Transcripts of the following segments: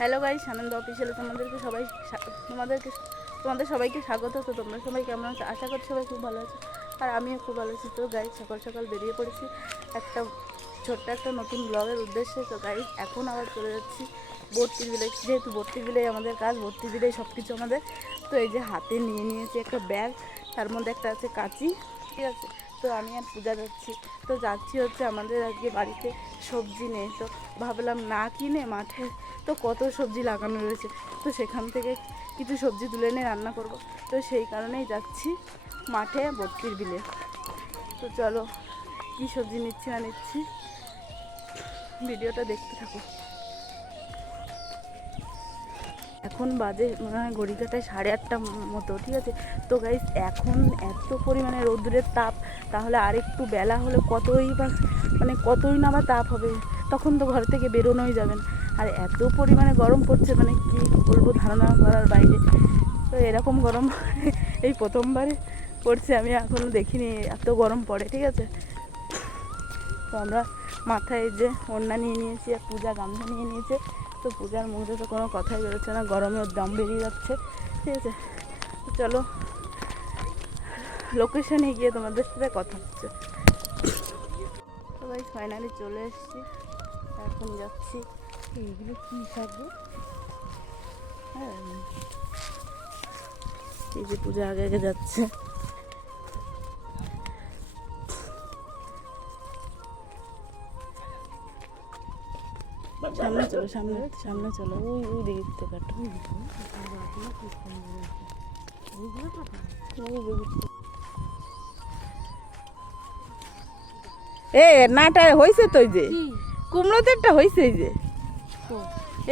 Hello guys আনন্দ অফিসিয়ালে তোমাদেরকে সবাই তোমাদেরকে, তোমাদের সবাইকে স্বাগত। তো তোমরা সবাই কেমন আছো? আশা করছি সবাই খুব ভালো আছো। আর আমিও খুব ভালো আছি। তো গাইস সকাল সকাল বেরিয়ে পড়েছি। একটা ছোট্ট একটা নতুন ব্লগের উদ্দেশ্যে। তো গাইস এখন আবার চলে যাচ্ছি ভর্তি ভিলেজ যেহেতু ভর্তি ভিলেজ আমাদের কাজ ভর্তি ভিলেজ সব কিছু আমাদের। তো এই যে হাতে নিয়ে নিয়েছি একটা ব্যাগ তার মধ্যে একটা আছে কাঁচি। ঠিক আছে? তো আমি আর পূজা যাচ্ছি। তো যাচ্ছি হচ্ছে আমাদের আজকে বাড়িতে সবজি নেই। তো ভাবলাম না কিনে মাঠে তো কত সবজি লাগানো রয়েছে। তো সেখান থেকে কিছু সবজি তুলে এনে রান্না করব। তো সেই কারণেই যাচ্ছি মাঠে বত্রির বিলে। তো চলো কী সবজি নিচ্ছি না নিচ্ছি। ভিডিওটা দেখতে থাকো। এখন বাজে মনে হয় ঘড়ি কাটায় সাড়ে আটটা মতো, ঠিক আছে? তো গাইস এখন এত পরিমাণে রৌদ্রের তাপ, তাহলে আরেকটু বেলা হলে কতই বা মানে কতই না বা তাপ হবে? তখন তো ঘর থেকে বেরোনোই যাবে না। আর এত পরিমাণে গরম পড়ছে মানে কি বলব ধারণা করার বাইরে। তো এরকম গরম এই প্রথমবারে পড়ছে, আমি এখনও দেখিনি, এত গরম পড়ে, ঠিক আছে? তো আমরা মাথায় যে ওড়না নিয়ে নিয়েছি আর পূজা গামছা নিয়ে নিয়েছে। তো পূজার মুখে তো কোনো কথাই বেরোচ্ছে না গরমে ওর দাম বেরিয়ে যাচ্ছে। ঠিক আছে তো চলো লোকেশনে গিয়ে তোমাদের সাথে কথা হচ্ছে। তো ভাই ফাইনালি চলে এসেছি। এখন যাচ্ছি। এইগুলো কী থাকবে হ্যাঁ এই যে পূজা আগে আগে যাচ্ছে। সামনে চলো সামনে সামনে চলো। ওই ওই দিকে তো কাটো। এ নাটা হয়েছে তো যে? কুমড়োতে একটা হয়েছে এই যে?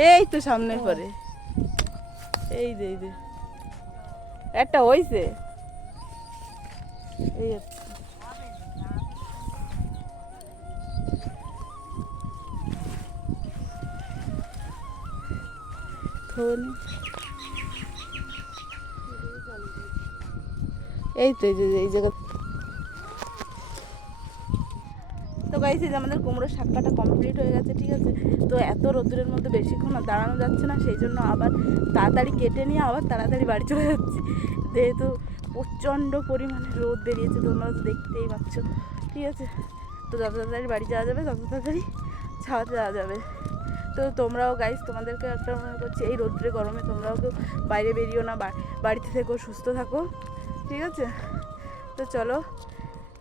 এই তো সামনে পরে। এই যে এই যে। একটা হয়েছে এই থোনি এই তো, এই এই জায়গা। তো গাইছি যে আমাদের কুমড়োর শাক কাটা কমপ্লিট হয়ে গেছে, ঠিক আছে? তো এত রোদ্রের মধ্যে বেশিক্ষণ দাঁড়ানো যাচ্ছে না, সেই জন্য আবার তাড়াতাড়ি কেটে নিয়ে আবার তাড়াতাড়ি বাড়ি চলে যাচ্ছি। যেহেতু প্রচণ্ড পরিমাণে রোদ বেরিয়েছে, তোমরা তো দেখতেই পাচ্ছ। ঠিক আছে? তো যত তাড়াতাড়ি বাড়ি যাওয়া যাবে, তত তাড়াতাড়ি ছাওয়াতে যাওয়া যাবে। তো তোমরাও গাইস তোমাদেরকে একটা মনে করছি, এই রোদ্রে গরমে তোমরাও কেউ বাইরে বেরিও না বাড়িতে থেকো, সুস্থ থাকো, ঠিক আছে? তো চলো,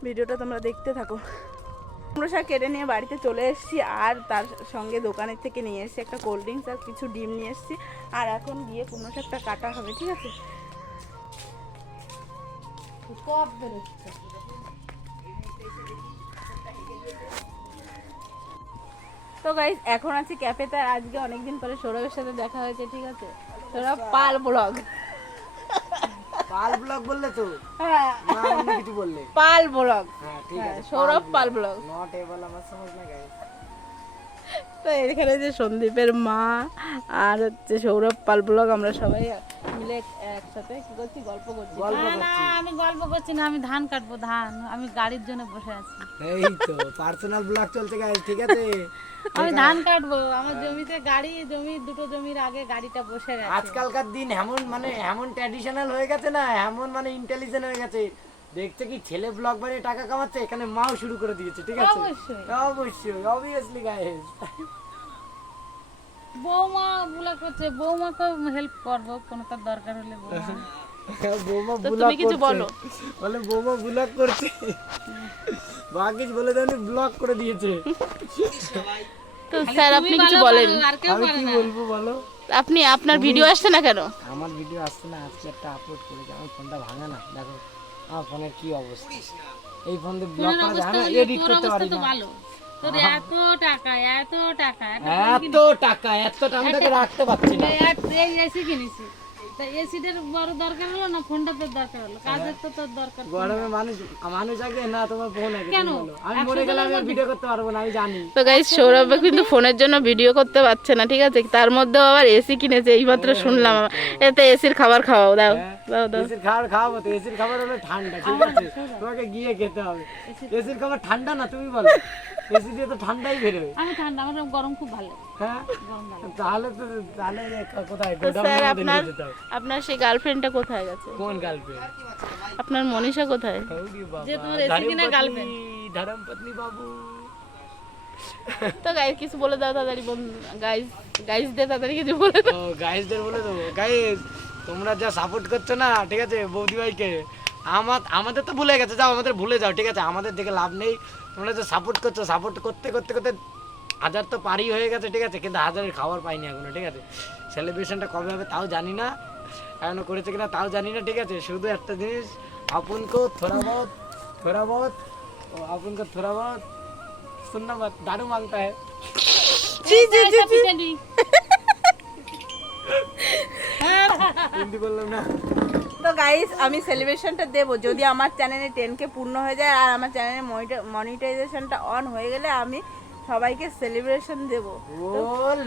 ভিডিওটা তোমরা দেখতে থাকো। কুমড়ো শাক কেটে নিয়ে বাড়িতে চলে এসেছি, আর তার সঙ্গে দোকানের থেকে নিয়ে এসেছি একটা কোল্ড ড্রিঙ্কস আর কিছু ডিম নিয়ে এসেছি, আর এখন গিয়ে কুমড়ো শাকটা কাটা হবে, ঠিক আছে? তো গাইজ এখন আছি ক্যাফেতে আজকে অনেকদিন পরে সৌরভের সাথে দেখা হয়েছে ঠিক আছে? সৌরভ পাল ব্লগ। পাল ব্লগ বললে তো? হ্যাঁ। কিছু বললে। পাল ব্লগ। হ্যাঁ ঠিক হ্যাঁ, আছে Sourav Pal vlog. Not able আমার সমঝ না গাইস তো এখানে যে সন্দীপের মা আর হচ্ছে সৌরভ পাল ব্লগ আমরা সবাই মিলে একসাথে কি করছি? গল্প করছি। না, না, আমি গল্প করছি না আমি ধান কাটবো ধান। আমি গাড়ির জন্য বসে আছি। এই তো পার্সোনাল ব্লগ চলছে গাইস ঠিক আছে? আমি ধান কাটবো আমার জমিতে গাড়ি জমি দুটো জমির আগে গাড়িটা বসে গেছে। আজকালকার দিন এমন মানে এমন ট্র্যাডিশনাল হয়ে গেছে না এমন মানে ইন্টেলিজেন্ট হয়ে গেছে। দেখছে কি ছেলে ব্লগ বানিয়ে টাকা কামাচ্ছে এখানে মাও শুরু করে দিয়েছে ঠিক আছে? অবশ্যই। অবশ্যই অবভিয়াসলি গাইস বৌমা বুলা করছে বৌমাকে হেল্প করব কোনো তার দরকার হলে বৌমা। বৌমা তো ব্লগ তুমি কিছু করছে। বলো। বলে বৌমা করছে। বাকিস বলে দেয়নি ব্লগ করে দিয়েছে। তো স্যার আপনি কিছু বলেন। আমি কি বলব বলো? আপনি আপনার ভিডিও আসছে না কেন? আমার ভিডিও আসছে না আজকে একটা আপলোড করেছি। আমার ফোনটা ভাঙা না। দেখো আমার ফোনের কি অবস্থা। এই ফোন দিয়ে ব্লগ ফোনের করা যায় না এডিট করতে পারি না। ভালো। তোর এত টাকা এত টাকা এত টাকা এত টাকা আমি তাকে রাখতে পারছি না। এই- এই এসি কিনেছি। তা এসিটার বড় দরকার হলো না ফোনটা তোর দরকার হলো? কাজের তো তোর দরকার গরমে মানুষ মানুষ আগে না তোমার ফোন আগে তুমি আমি মরে গেলে আমি ভিডিও করতে পারব না আমি জানি। তো গাইজ সৌরভ কিন্তু ফোনের জন্য ভিডিও করতে পারছে না ঠিক আছে? তার মধ্যেও আবার এসি কিনেছে এইমাত্র শুনলাম। এতে এসির খাবার খাওয়াও দাও দাও দাও। এসির খাবার খাওয়াবো তো এসির খাবার হলো ঠান্ডা ঠিক আছে? তোমাকে গিয়ে খেতে হবে। এসির খাবার ঠান্ডা না তুমি বলো। এসি দিয়ে তো ঠান্ডাই আমি ঠান্ডা আমার গরম খুব ভালো। হ্যাঁ। তাহলে তো তাহলে কোথায়? স্যার আপনার। আপনার সেই গার্লফ্রেন্ডটা কোথায় গেছে? কোন গার্লফ্রেন্ড? আপনার মনীষা কোথায়? যে তোমার এসি কিনা girlfriend। ধরম পত্নী বাবু। তো গাইজ কিছু বলে দাও তাড়াতাড়ি গাইজ গাইজ দে তাড়াতাড়ি কিছু বলে দাও। ও গাইসদের বলে দেবো। গাইস তোমরা যা সাপোর্ট করছ না ঠিক আছে বৌদি ভাইকে আমার আমাদের তো ভুলে গেছে যাও আমাদের ভুলে যাও ঠিক আছে? আমাদের দেখে লাভ নেই। তোমরা যে সাপোর্ট করছো সাপোর্ট করতে করতে করতে হাজার তো পারি হয়ে গেছে ঠিক আছে কিন্তু হাজারের খাবার পাইনি এখনো ঠিক আছে সেলিব্রেশনটা কবে হবে তাও জানি না এখনো করেছে কিনা তাও জানি না ঠিক আছে শুধু একটা জিনিস আপনকো থোড়া বহুত থোড়া বহুত ও আপনকো থোড়া বহুত सुनना मत दारू मांगता है জি জি জি এইসব পিটানি। हिंदी বললাম না তো গাইস আমি সেলিব্রেশনটা দেব। যদি আমার চ্যানেলে টেন কে পূর্ণ হয়ে যায় আর আমার চ্যানেলে মনিটাইজেশনটা অন হয়ে গেলে আমি সবাইকে সেলিব্রেশন দেব। ও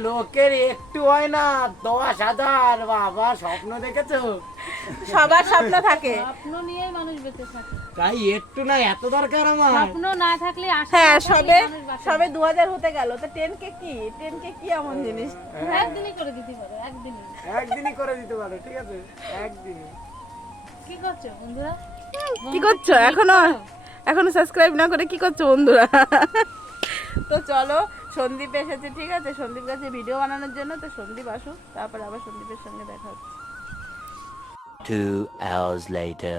লোকের একটু হয় না দশ হাজার বাবা স্বপ্ন দেখেছ? সবার স্বপ্ন থাকে। স্বপ্ন নিয়েই মানুষ বেঁচে থাকে। তাই একটু না এত দরকার আমার? স্বপ্ন না থাকলে আশা হ্যাঁ সবে সবে দু হাজার হতে গেল তো টেন কে কি? টেন কে কি এমন জিনিস? একদিনই করে দিতে পারে একদিনই। একদিনই করে দিতে পারো ঠিক আছে? একদিনই। কি করছ বন্ধুরা? কি করছ? এখনও এখনও সাবস্ক্রাইব না করে কি করছ বন্ধুরা? তো চলো সন্দীপ এসেছে ঠিক আছে? সন্দীপ কাছে ভিডিও বানানোর জন্য তো সন্দীপ আসুক তারপর আবার সন্দীপের সঙ্গে দেখা হচ্ছে Two hours later.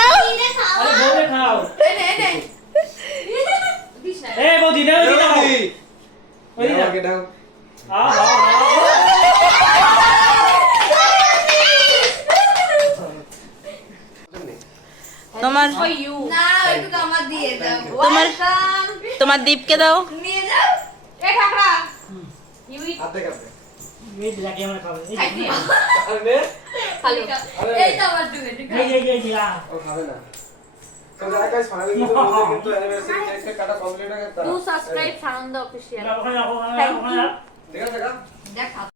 তোমার দীপকে দাও সাবস্ক্রাইব সানন্দ অফিসিয়াল